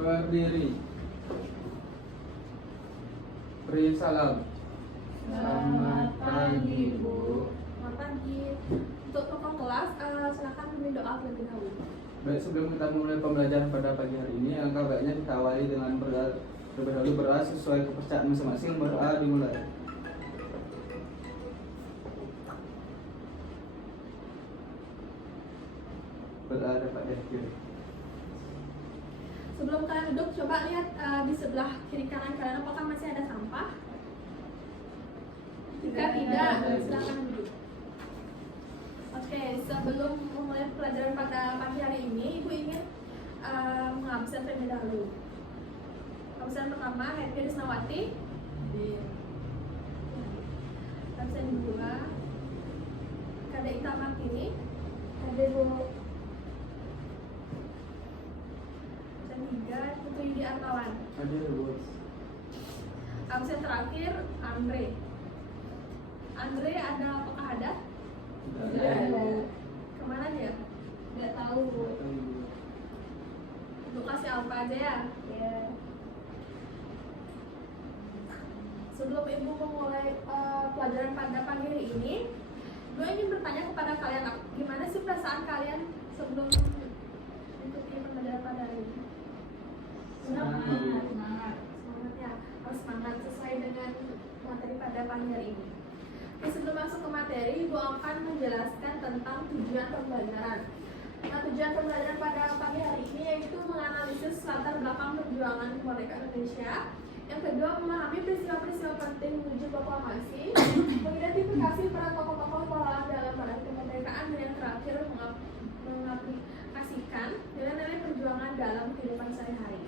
Berdiri. Beri salam. Selamat pagi, Bu. Selamat pagi. Untuk pokok kelas, silakan pimpin doa terlebih dahulu. Baik, sebelum kita mulai pembelajaran pada pagi hari ini, alangkah baiknya kita awali dengan terlebih dahulu berdoa sesuai kepercayaan masing-masing. Berdoa dimulai. Berdoa dapat dihadiri. Sebelum kalian duduk, coba lihat di sebelah kiri kanan kalian apakah masih ada sampah. Jika tidak, silakan duduk. Oke, sebelum memulai pelajaran pada pagi hari ini, Ibu ingin mengabsen terlebih dahulu. Absen pertama, Happy Risnawati. Absen kedua, Kade Ita Martini. Ada, Bu. Absen tiga, Putri Yudi Artawan. Hadir, Bu. Absen terakhir, Andre. Andre ada apakah ada? Tidak Tidak ada. ada. Kemana dia? Nggak tahu, Bu. Untuk kasih apa aja ya? Ya. Sebelum Ibu memulai pelajaran pada pagi hari ini, Ibu ingin bertanya kepada kalian, gimana sih perasaan kalian sebelum mengikuti pembelajaran pada hari ini? Semangat. Semangat. Semangat ya, harus semangat sesuai dengan materi pada pagi hari ini. Oke, sebelum masuk ke materi, Ibu akan menjelaskan tentang tujuan pembelajaran. Nah, tujuan pembelajaran pada pagi hari ini yaitu menganalisis latar belakang perjuangan kemerdekaan Indonesia. Yang kedua, memahami peristiwa-peristiwa penting menuju proklamasi, mengidentifikasi peran tokoh-tokoh pahlawan dalam meraih kemerdekaan, dan yang terakhir mengaplikasikan nilai-nilai perjuangan dalam kehidupan sehari-hari.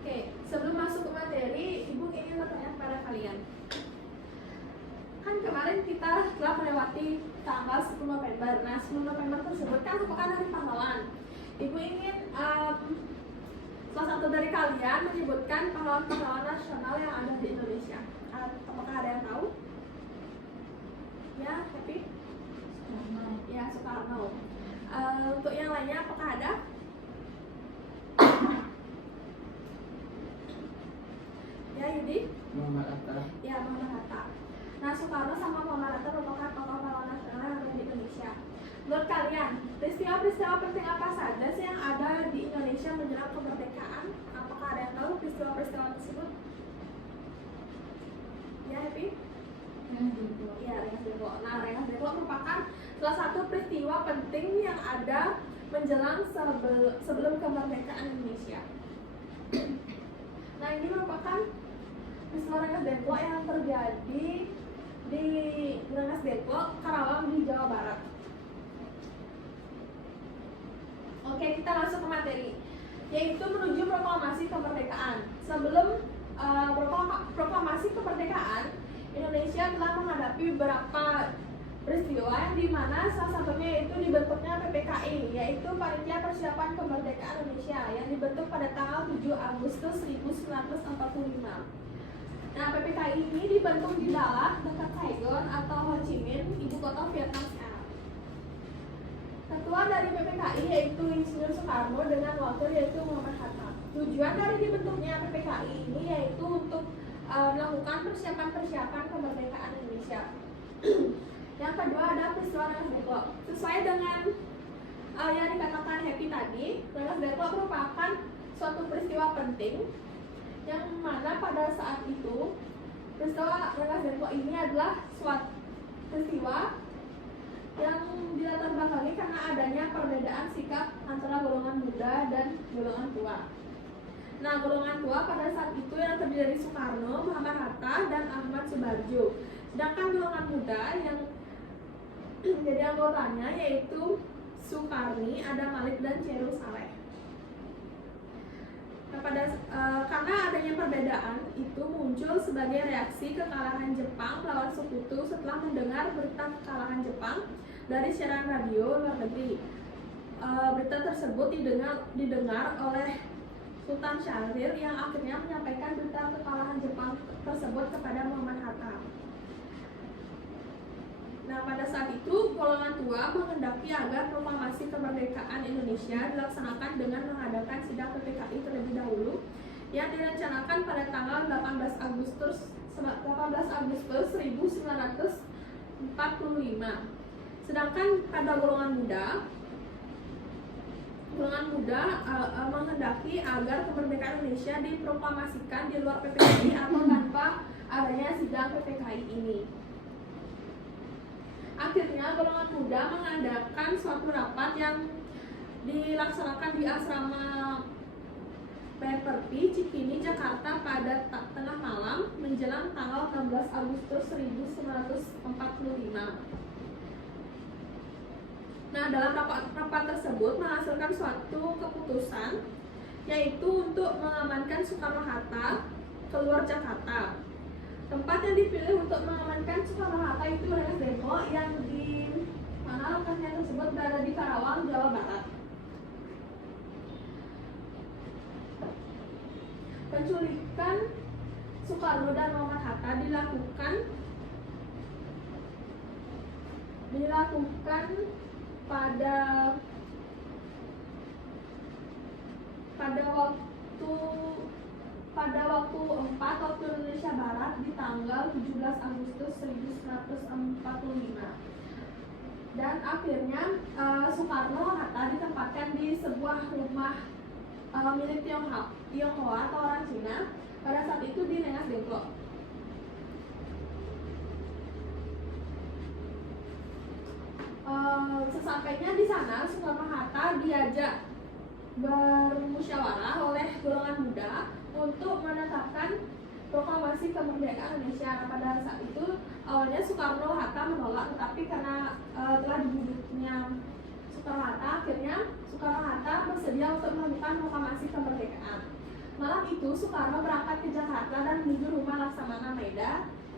Oke, sebelum masuk ke materi, Ibu ingin bertanya kepada kalian. Kan kemarin kita telah melewati tanggal 10 November. Nah, 10 November tersebut kan merupakan hari pahlawan. Ibu ingin salah satu dari kalian menyebutkan pahlawan-pahlawan nasional yang ada di Indonesia. Apakah ada yang tahu? Ya, Happy? Ya, Soekarno. Untuk yang lainnya apakah ada? Ya, Yudi? Muhammad Atta. Ya, Muhammad Hatta. Nah, Soekarno sama Muhammad Hatta merupakan tokoh pahlawan nasional yang ada di Indonesia. Menurut kalian, peristiwa-peristiwa penting apa saja sih yang ada di Indonesia menjelang kemerdekaan? Apakah ada yang tahu peristiwa-peristiwa tersebut? Ya, Happy? Ya, Rengas Dengklok. Nah, Rengas Dengklok merupakan salah satu peristiwa penting yang ada menjelang sebelum kemerdekaan Indonesia. Nah, ini merupakan peristiwa Rengas Dengklok yang terjadi di Rengas Dengklok, Karawang di Jawa Barat. Oke, kita masuk ke materi, yaitu menuju proklamasi kemerdekaan. Sebelum proklamasi kemerdekaan, Indonesia telah menghadapi beberapa peristiwa yang dimana salah satunya yaitu dibentuknya PPKI, yaitu Panitia Persiapan Kemerdekaan Indonesia, yang dibentuk pada tanggal 7 Agustus 1945. Nah, PPKI ini dibentuk di Dalat, dekat Saigon atau Ho Chi Minh, ibu kota Vietnam sekarang. Ketua dari PPKI yaitu Insinyur Soekarno dengan wakil yaitu Muhammad Hatta. Tujuan dari dibentuknya PPKI ini yaitu untuk melakukan persiapan-persiapan kemerdekaan Indonesia. Yang kedua ada peristiwa Rengas Dengklok. Sesuai dengan yang dikatakan Happy tadi, Rengas Dengklok merupakan suatu peristiwa penting yang mana pada saat itu peristiwa Rengas Dengklok ini adalah suatu peristiwa yang dilatar belakangi karena adanya perbedaan sikap antara golongan muda dan golongan tua. Nah, golongan tua pada saat itu yang terdiri dari Soekarno, Muhammad Hatta, dan Ahmad Subarjo. Sedangkan golongan muda yang menjadi anggotanya yaitu Sukarni, Adam Malik, dan Cheru Saleh. Nah, karena adanya perbedaan itu muncul sebagai reaksi kekalahan Jepang melawan Sekutu setelah mendengar berita kekalahan Jepang dari siaran radio luar negeri. Berita tersebut didengar oleh Sultan Syahrir yang akhirnya menyampaikan berita kekalahan Jepang tersebut kepada Muhammad Hatta. Nah, pada saat itu golongan tua menghendaki agar proklamasi kemerdekaan Indonesia dilaksanakan dengan mengadakan sidang PPKI terlebih dahulu yang direncanakan pada tanggal 18 Agustus 1945. Sedangkan pada golongan muda menghendaki agar kemerdekaan Indonesia diproklamasikan di luar PPKI atau tanpa adanya sidang PPKI ini. Akhirnya golongan muda mengadakan suatu rapat yang dilaksanakan di asrama Perpi, Cikini, Jakarta pada tengah malam menjelang tanggal 16 Agustus 1945. Nah, dalam rapat tersebut menghasilkan suatu keputusan, yaitu untuk mengamankan Soekarno-Hatta keluar Jakarta. Tempat yang dipilih untuk mengamankan Soekarno-Hatta itu Rengas Dengklok yang di mana lokasinya tersebut berada di Karawang, Jawa Barat. Penculikan Soekarno dan Muhammad Hatta dilakukan pada waktu 4 waktu Indonesia Barat di tanggal 17 Agustus 1945. Dan akhirnya Soekarno-Hatta ditempatkan di sebuah rumah milik Tionghoa atau orang Cina pada saat itu di Rengas Dengklok. Sesampainya di sana, Soekarno-Hatta diajak bermusyawarah oleh golongan muda untuk menetapkan proklamasi kemerdekaan Indonesia. Pada saat itu awalnya Soekarno-Hatta menolak, tetapi karena telah dibudutnya Soekarno-Hatta, akhirnya Soekarno-Hatta bersedia untuk melakukan proklamasi kemerdekaan. Malam itu Soekarno berangkat ke Jakarta dan menuju rumah Laksamana Maeda.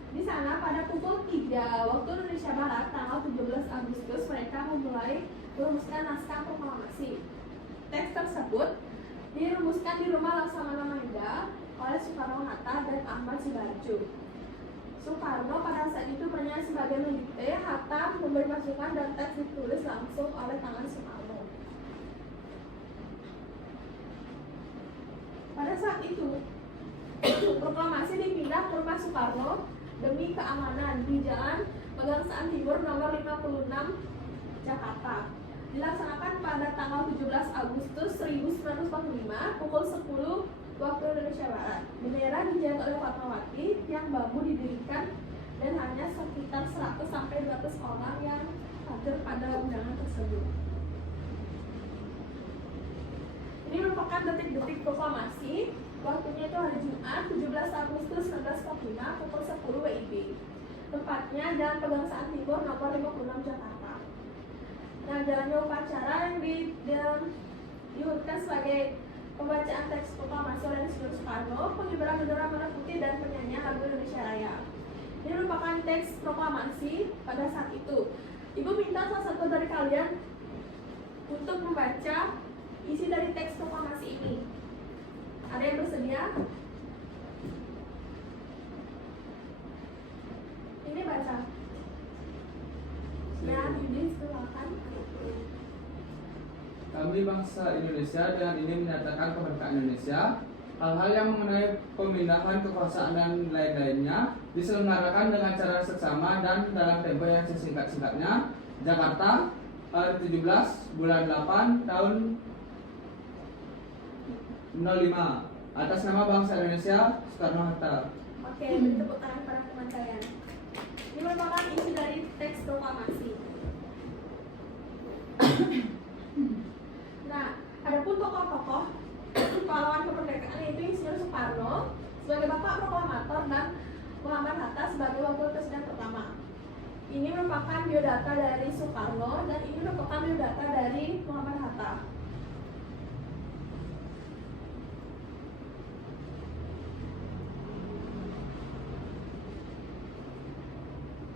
Di sana pada pukul 3 waktu Indonesia Barat tanggal 17 Agustus mereka memulai merumuskan naskah proklamasi. Teks tersebut dirumuskan di rumah Laksamana Maeda oleh Soekarno-Hatta dan Ahmad Subarjo. Soekarno pada saat itu bernyanyi sebagai mendikte, Hatta memberi masukan dan teks ditulis langsung oleh tangan Soekarno. Pada saat itu proklamasi dipindah ke rumah Soekarno demi keamanan di Jalan Pegangsaan Timur nomor 56 Jakarta. Dilaksanakan pada tanggal 17 Agustus 1945 pukul 10 waktu Indonesia Barat. Bendera dijaga oleh Fatmawati, yang bambu didirikan dan hanya sekitar 100-200 orang yang hadir pada undangan tersebut. Ini merupakan detik-detik proklamasi. Waktunya itu hari Jumat 17 Agustus 1945 pukul 10 WIB. Tempatnya Jalan Pegangsaan Timur nomor 56 Jakarta. Nah, jalannya upacara yang diurutkan sebagai pembacaan teks proklamasi oleh Insinyur Soekarno, pengibaran bendera merah putih dan penyanyian lagu Indonesia Raya. Ini merupakan teks proklamasi pada saat itu. Ibu minta salah satu dari kalian untuk membaca isi dari teks proklamasi ini. Ada yang bersedia? Ini baca. Ya, Yudi, silakan. Kami bangsa Indonesia dengan ini menyatakan kemerdekaan Indonesia. Hal-hal yang mengenai pemindahan kekuasaan dan lain-lainnya diselenggarakan dengan cara seksama dan dalam tempo yang sesingkat-singkatnya. Jakarta, hari 17 bulan 8 tahun 05. Atas nama bangsa Indonesia, Soekarno-Hatta. Oke, beri tepuk tangan pada teman kalian. Ini merupakan isi dari teks proklamasi. Nah, adapun tokoh-tokoh pahlawan kemerdekaan yaitu Insinyur Soekarno sebagai bapak proklamator dan Muhammad Hatta sebagai wakil presiden pertama. Ini merupakan biodata dari Soekarno dan ini merupakan biodata dari Muhammad Hatta.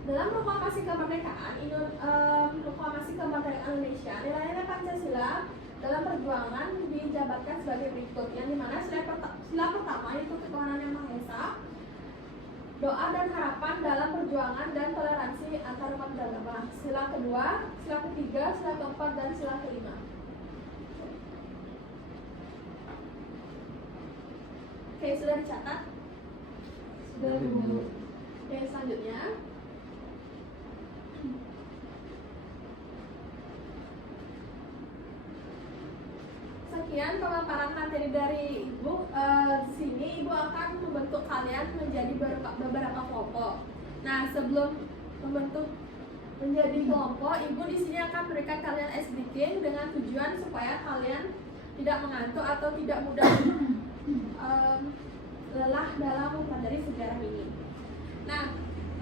Dalam proklamasi kemerdekaan Indonesia, nilai-nilai Pancasila dalam perjuangan dijabarkan sebagai berikut, yang dimana sila pertama yaitu ketuhanan yang Maha Esa, doa dan harapan dalam perjuangan dan toleransi antar umat beragama. Sila kedua, sila ketiga, sila keempat, dan sila kelima. Oke, sudah dicatat? Sudah. Oke, selanjutnya. Sekian pemaparan materi dari Ibu. Di sini Ibu akan membentuk kalian menjadi beberapa kelompok. Nah, sebelum membentuk menjadi kelompok, Ibu di sini akan memberikan kalian ice breaking dengan tujuan supaya kalian tidak mengantuk atau tidak mudah lelah dalam mempelajari sejarah ini. Nah,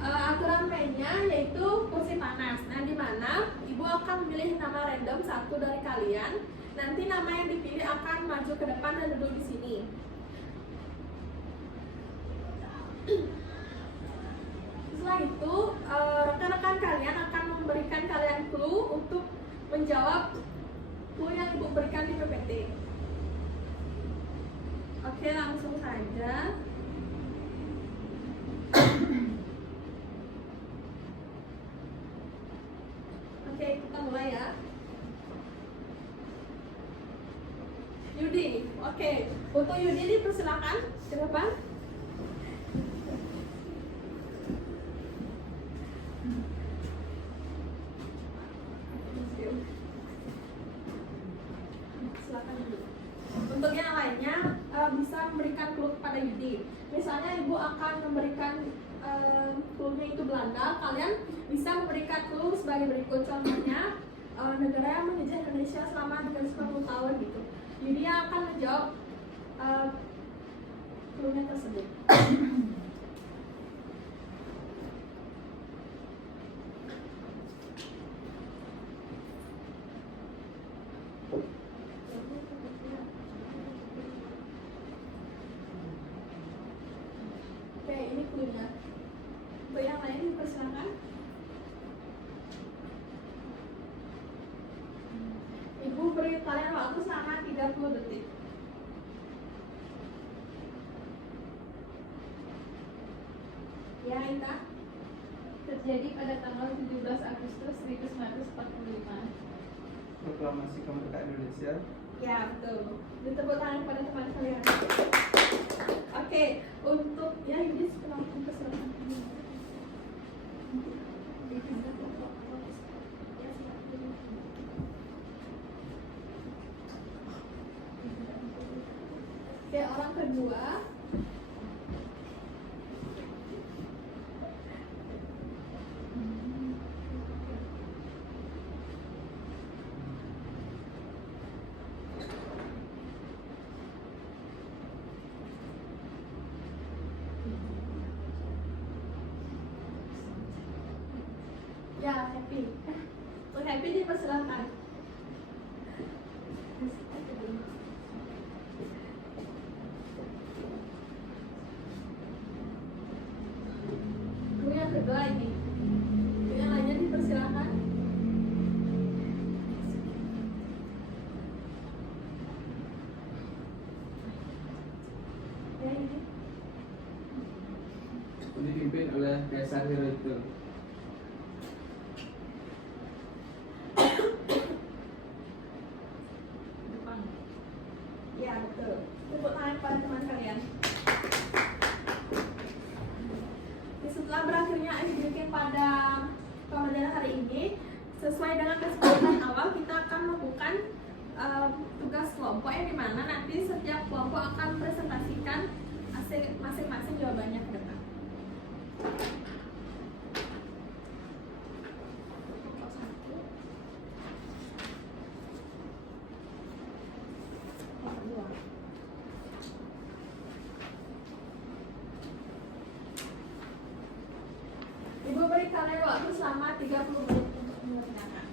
aturan mainnya yaitu kursi panas. Nah, di mana Ibu akan memilih nama random satu dari kalian. Nanti nama yang dipilih akan maju ke depan dan duduk di sini. Setelah itu, rekan-rekan kalian akan memberikan kalian clue untuk menjawab clue yang Ibu berikan di PPT. Oke, langsung saja. Oke, kita mulai ya. Yudi, oke. Untuk Yudi dipersilakan ke depan. Silakan Yudi. Untuk yang lainnya bisa memberikan clue kepada Yudi. Misalnya Ibu akan memberikan clue-nya itu Belanda, kalian bisa memberikan clue sebagai berikut. Contohnya negara yang menjajah Indonesia selama 310 tahun gitu. Jadi dia akan menjawab clue-nya tersebut. Oke, ini clue-nya. Untuk yang lain dipersilakan. Ibu beri kalian waktu selama 30 detik. Ya, Ita. Terjadi pada tanggal 17 Agustus 1945. Proklamasi kemerdekaan Indonesia. Ya, betul. Ditepuk tangan pada teman kalian. Oke, untuk ya ini penonton keseluruhan. Oke, orang kedua. Ya, Happy. Untuk Happy dipersilakan. Clue yang kedua ini. Clue yang lainnya dipersilakan. Ya, ini. Dipimpin oleh Kaisar Hirohito. Ya, betul. Tepuk tangan pada teman kalian. Setelah berakhirnya activity pada pembelajaran hari ini, sesuai dengan kesepakatan awal, kita akan melakukan tugas kelompok yang dimana nanti setiap kelompok akan presentasikan masing-masing jawabannya ke depan. Ibu beri kalian waktu selama 30 menit untuk mengerjakan.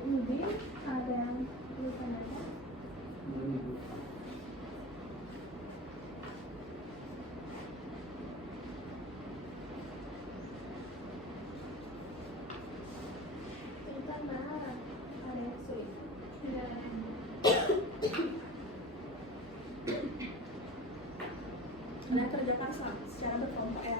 Budi ada yang tulisan aja. Belum, Ibu. Tentang mana ada yang sulit. Tidak ada yang Kalian kerjakan secara berkelompok ya.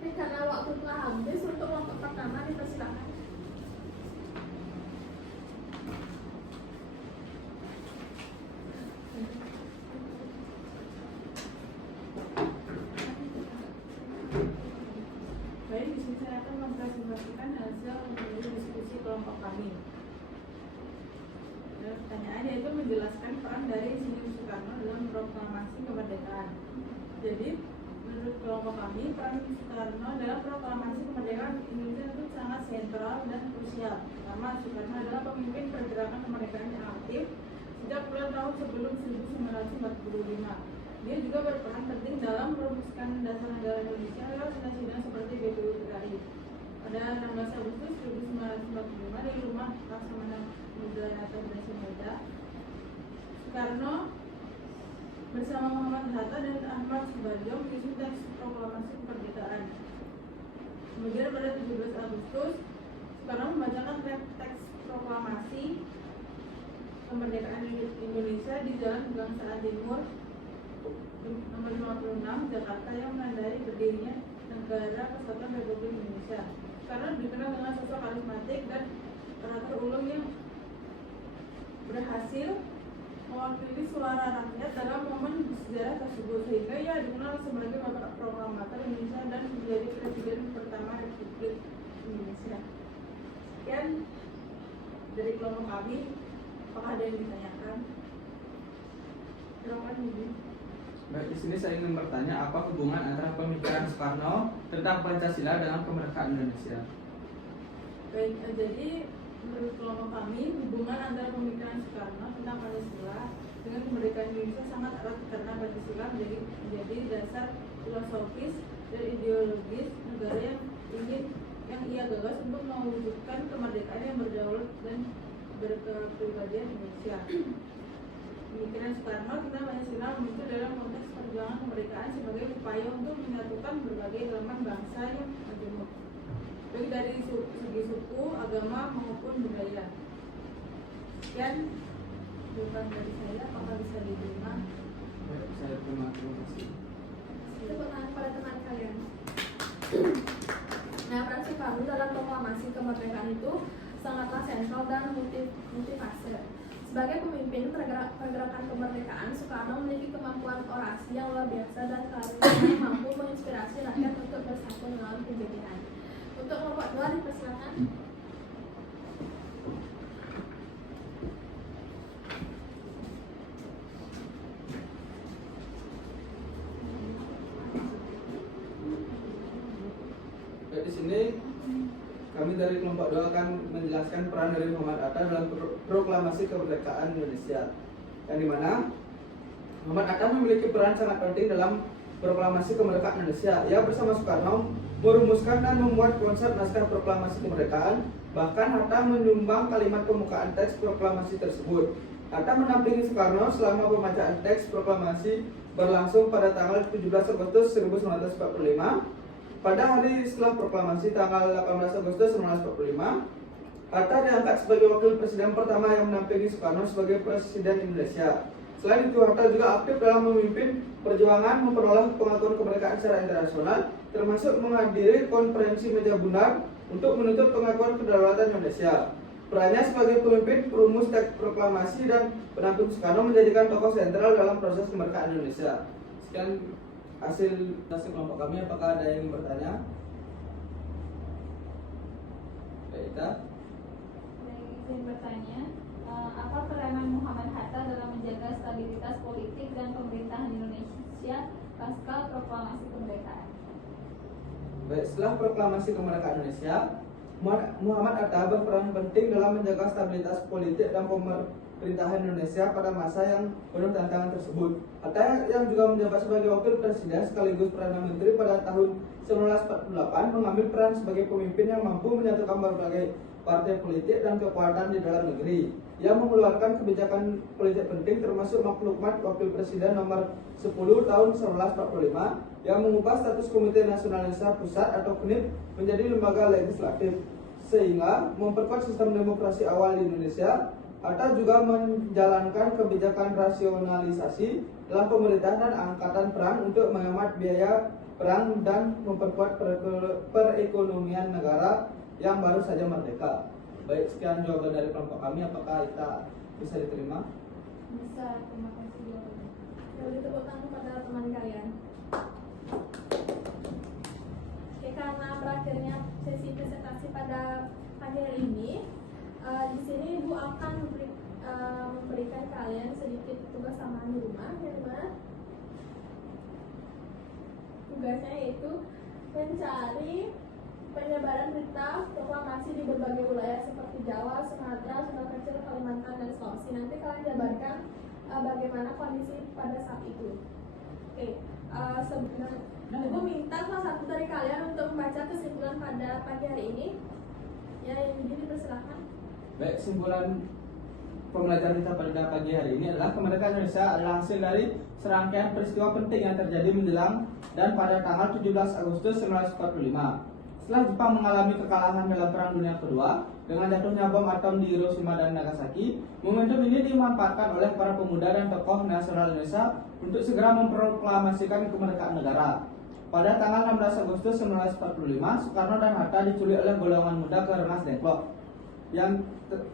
Ini karena waktu telah habis untuk kelompok pertama dipersilakan. Baik, di sini saya akan mempresentasikan hasil dari diskusi kelompok kami. Dan pertanyaan yaitu menjelaskan peran dari Insinyur Soekarno dalam proklamasi kemerdekaan. Jadi, menurut kelompok kami, peran Soekarno dalam proklamasi kemerdekaan Indonesia itu sangat sentral dan krusial. Pertama, Soekarno adalah pemimpin pergerakan kemerdekaan yang aktif sejak bulan tahun sebelum 1945. Dia juga berperan penting dalam merumuskan dasar negara Indonesia lewat sidang-sidang seperti BPUPKI. Pada 16 Agustus 1945 di rumah Laksamana Negara Federasi Medan, Soekarno bersama Muhammad Hatta dan Ahmad Subarjo menyusun teks proklamasi kemerdekaan. Kemudian pada 17 Agustus, Soekarno membacakan teks proklamasi kemerdekaan Indonesia di Jalan Pegangsaan Timur nomor 56 Jakarta yang menandai berdirinya Negara Kesatuan Republik Indonesia. Karena dikenal dengan sosok karismatik dan orator ulung yang berhasil mewakili suara rakyat dalam momen sejarah tersebut, sehingga ia dikenal sebagai bapak proklamator Indonesia dan menjadi presiden pertama Republik Indonesia. Sekian dari kelompok kami. Apakah ada yang ditanyakan? Silakan Ibu. Baik, di sini saya ingin bertanya apa hubungan antara pemikiran Soekarno tentang Pancasila dengan kemerdekaan Indonesia? Baik, jadi menurut kelompok kami, hubungan antara pemikiran Soekarno tentang Pancasila dengan kemerdekaan Indonesia sangat erat karena Pancasila menjadi dasar filosofis dan ideologis negara yang ia gagas untuk mewujudkan kemerdekaan yang berdaulat dan berkepribadian Indonesia. Pemikiran Soekarno tentang Pancasila muncul dalam konteks perjuangan kemerdekaan sebagai upaya untuk menyatukan berbagai elemen bangsa yang majemuk, baik dari segi suku, agama maupun budaya. Sekian jawaban dari saya, apakah bisa diterima? Baik, saya terima kasih. Tepuk tangan pada teman kalian. Nah, peran Soekarno dalam proklamasi kemerdekaan itu sangatlah sentral dan multifase. Sebagai pemimpin pergerakan kemerdekaan, Soekarno memiliki kemampuan orasi yang luar biasa dan karisma yang mampu menginspirasi rakyat untuk bersatu melawan penjajahan. Untuk kelompok 2 dipersilakan. Baik, di sini kami dari kelompok 2 akan menjelaskan peran dari Muhammad Hatta dalam proklamasi kemerdekaan Indonesia, yang dimana Muhammad Hatta memiliki peran sangat penting dalam proklamasi kemerdekaan Indonesia. Ia bersama Soekarno merumuskan dan memuat konsep naskah proklamasi kemerdekaan. Bahkan Hatta menyumbang kalimat pembukaan teks proklamasi tersebut. Hatta mendampingi Soekarno selama pembacaan teks proklamasi berlangsung pada tanggal 17 Agustus 1945. Pada hari setelah proklamasi tanggal 18 Agustus 1945, Hatta diangkat sebagai wakil presiden pertama yang mendampingi Soekarno sebagai presiden Indonesia. Selain itu, Hatta juga aktif dalam memimpin perjuangan memperoleh pengakuan kemerdekaan secara internasional, termasuk menghadiri konferensi meja bundar untuk menuntut pengakuan kedaulatan Indonesia. Perannya sebagai pemimpin perumus teks proklamasi dan pendamping Soekarno menjadikan tokoh sentral dalam proses kemerdekaan Indonesia. Sekian hasil kelompok kami. Apakah ada yang ingin bertanya? Baik, Ita. Saya izin bertanya, apa peranan Muhammad Hatta dalam menjaga stabilitas politik dan pemerintahan Indonesia pasca proklamasi kemerdekaan? Baik, setelah proklamasi kemerdekaan Indonesia, Muhammad Hatta berperan penting dalam menjaga stabilitas politik dan pemerintahan Indonesia pada masa yang penuh tantangan tersebut. Hatta yang juga menjabat sebagai wakil presiden sekaligus perdana menteri pada tahun 1948 mengambil peran sebagai pemimpin yang mampu menyatukan berbagai partai politik dan kekuatan di dalam negeri. Ia mengeluarkan kebijakan politik penting termasuk Maklumat Wakil Presiden nomor 10 tahun 1945 yang mengubah status Komite Nasional Indonesia Pusat atau KNIP menjadi lembaga legislatif sehingga memperkuat sistem demokrasi awal di Indonesia. Hatta juga menjalankan kebijakan rasionalisasi dalam pemerintahan dan angkatan perang untuk menghemat biaya perang dan memperkuat perekonomian negara yang baru saja merdeka. Baik, sekian jawaban dari kelompok kami. Apakah kita bisa diterima? Bisa, terima kasih jawabannya. Boleh tepuk tangan kepada teman kalian. Oke, karena berakhirnya sesi presentasi pada pagi hari ini, di sini Ibu akan memberikan kalian sedikit tugas tambahan di rumah, yang dimana tugasnya yaitu mencari penyebaran berita proklamasi di berbagai wilayah seperti Jawa, Sumatera, Sunda Kecil, Kalimantan, dan Sulawesi. Nanti kalian jabarkan bagaimana kondisi pada saat itu. Oke, sebenarnya Ibu minta salah satu dari kalian untuk membaca kesimpulan pada pagi hari ini. Ya, yang ini dipersilakan. Baik, kesimpulan pembelajaran kita pada pagi hari ini adalah kemerdekaan Indonesia adalah hasil dari serangkaian peristiwa penting yang terjadi menjelang dan pada tanggal 17 Agustus 1945. Setelah Jepang mengalami kekalahan dalam Perang Dunia Kedua dengan jatuhnya bom atom di Hiroshima dan Nagasaki, momentum ini dimanfaatkan oleh para pemuda dan tokoh nasional Indonesia untuk segera memproklamasikan kemerdekaan negara. Pada tanggal 16 Agustus 1945, Soekarno dan Hatta diculik oleh golongan muda ke Rengas Dengklok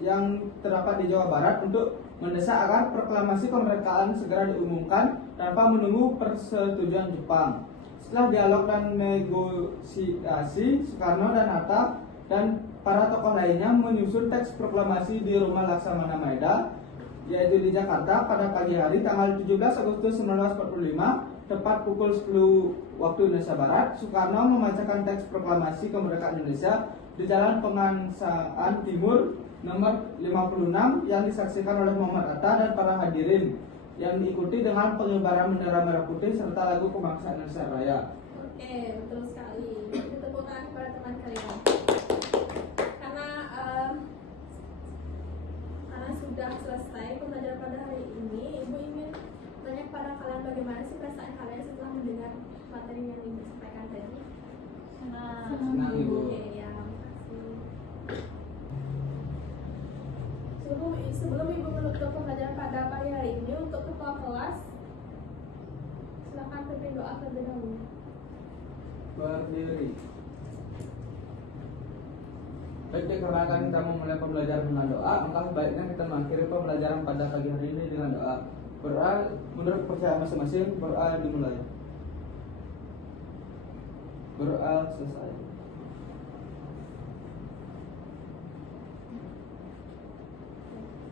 yang terdapat di Jawa Barat untuk mendesak agar proklamasi kemerdekaan segera diumumkan tanpa menunggu persetujuan Jepang. Setelah dialog dan negosiasi, Soekarno dan Hatta dan para tokoh lainnya menyusun teks proklamasi di Rumah Laksamana Maeda, yaitu di Jakarta pada pagi hari tanggal 17 Agustus 1945, tepat pukul 10 waktu Indonesia Barat. Soekarno membacakan teks proklamasi kemerdekaan Indonesia di Jalan Pengangsaan Timur nomor 56 yang disaksikan oleh Muhammad Hatta dan para hadirin, yang diikuti dengan pengibaran bendera merah putih serta lagu kebangsaan Indonesia Raya. Oke, betul sekali. Tepuk tangan kepada teman kalian. Karena sudah selesai pembelajaran pada hari ini, Ibu ingin tanya kepada kalian bagaimana sih perasaan kalian setelah mendengar materi yang Ibu sampaikan tadi? Senang, Ibu. Oke, ya, makasih. Sebelum Ibu menutup pembelajaran pada pagi hari ini, untuk ketua kelas, silakan pimpin doa terlebih dahulu. Berdiri. Baik, dikarenakan kita memulai pembelajaran dengan doa, maka baiknya kita mengakhiri pembelajaran pada pagi hari ini dengan doa. Berdoa menurut kepercayaan masing-masing, berdoa dimulai. Berdoa selesai.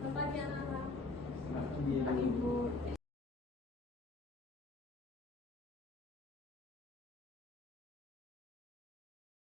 Selamat pagi anak.